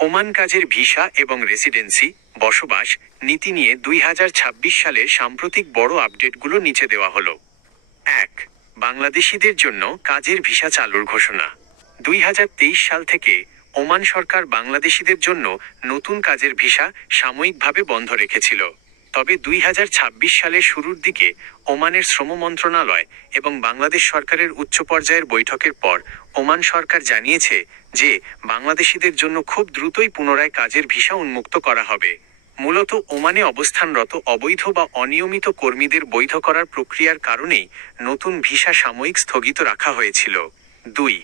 Oman কাজের visa এবং residency বসবাস নীতি নিয়ে 2026 সালের সাম্প্রতিক বড় আপডেটগুলো নিচে দেওয়া হলো। 1. বাংলাদেশিদের জন্য কাজের ভিসা চালুর ঘোষণা। 2023 সাল থেকে ওমান সরকার বাংলাদেশিদের জন্য নতুন কাজের ভিসা সাময়িকভাবে বন্ধ রেখেছিল। তবে 2026 সালের শুরুর দিকে ওমানের শ্রম মন্ত্রণালয় এবং বাংলাদেশ সরকারের উচ্চ পর্যায়ের বৈঠকের পর ওমান সরকার জানিয়েছে যে বাংলাদেশিদের জন্য খুব দ্রুতই পুনরায় কাজের ভিসা উন্মুক্ত করা হবে। মূলত ওমানে অবস্থানরত অবৈধ বা অনিয়মিত কর্মীদের বৈধ করার প্রক্রিয়ার কারণেই নতুন ভিসা সাময়িক স্থগিত রাখা হয়েছিল। 2.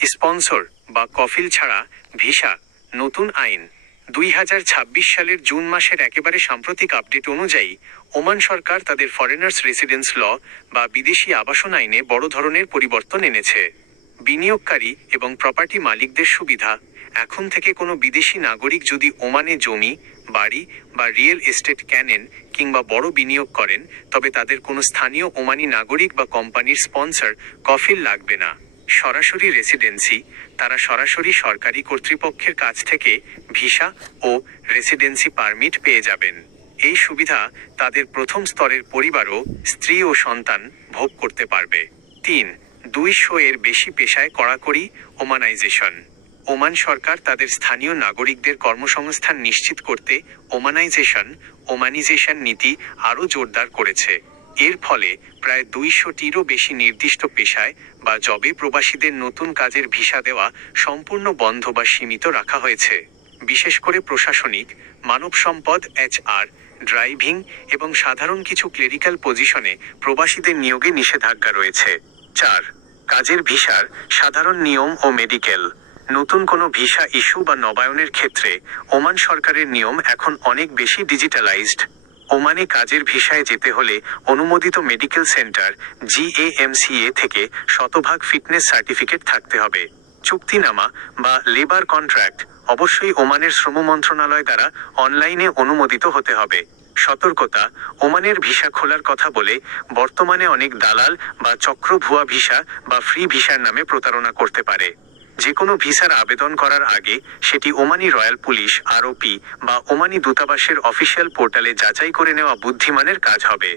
স্পন্সর বা কফিল ছাড়া ভিসা নতুন আইন। 2026 সালের জুন মাসের একেবারে সাম্প্রতিক আপডেট অনুযায়ী ওমান সরকার তাদের ফরেনার্স রেসিডেন্স ল বা বিদেশি আবাসন আইনে বড় ধরনের পরিবর্তন এনেছে। বিনিয়োগকারী এবং প্রপার্টি মালিকদের সুবিধা। এখন থেকে কোনো বিদেশি নাগরিক যদি ওমানে জমি, বাড়ি বা রিয়েল এস্টেট কেনেন কিংবা বড় বিনিয়োগ করেন, তবে তাদের কোনো স্থানীয় ওমানি নাগরিক বা কোম্পানির স্পন্সর কফিল লাগবে না। সরাসরি রেসিডেন্সি, তারা সরাসরি সরকারি কর্তৃপক্ষের কাছ থেকে ভিসা ও রেসিডেন্সি পারমিট পেয়ে যাবেন। এই সুবিধা তাদের প্রথম স্তরের পরিবারও, স্ত্রী ও সন্তান ভোগ করতে পারবে। 3. 200 এর বেশি পেশায় কড়াকড়ি ওমানাইজেশন। ওমান সরকার তাদের স্থানীয় নাগরিকদের কর্মসংস্থান নিশ্চিত করতে ওমানাইজেশন নীতি আরও জোরদার করেছে। এর ফলে প্রায় 200টিরও বেশি নির্দিষ্ট পেশায় বা জবে প্রবাসীদের নতুন কাজের ভিসা দেওয়া সম্পূর্ণ বন্ধ বা সীমিত রাখা হয়েছে। বিশেষ করে প্রশাসনিক, মানব সম্পদ HR, ড্রাইভিং এবং সাধারণ কিছু ক্লেরিক্যাল পজিশনে প্রবাসীদের নিয়োগে নিষেধাজ্ঞা রয়েছে। 4. কাজের ভিসার সাধারণ নিয়ম ও মেডিকেল। নতুন কোনো ভিসা ইস্যু বা নবায়নের ক্ষেত্রে ওমান সরকারের নিয়ম এখন অনেক বেশি ডিজিটালাইজড। ওমানে কাজের ভিসায় যেতে হলে অনুমোদিত মেডিকেল সেন্টার GAMCA থেকে শতভাগ ফিটনেস সার্টিফিকেট থাকতে হবে। চুক্তিনামা বা লেবার কন্ট্রাক্ট অবশ্যই ওমানের শ্রম মন্ত্রণালয় দ্বারা অনলাইনে অনুমোদিত হতে হবে। সতর্কতা, ওমানের ভিসা খোলার কথা বলে বর্তমানে অনেক দালাল বা চক্র ভুয়া ভিসা বা ফ্রি ভিসার নামে প্রতারণা করতে পারে। যে কোনো ভিসার আবেদন করার আগে সেটি ওমানি রয়্যাল পুলিশ ROP বা ওমানি দূতাবাসের অফিসিয়াল পোর্টালে যাচাই করে নেওয়া বুদ্ধিমানের কাজ হবে।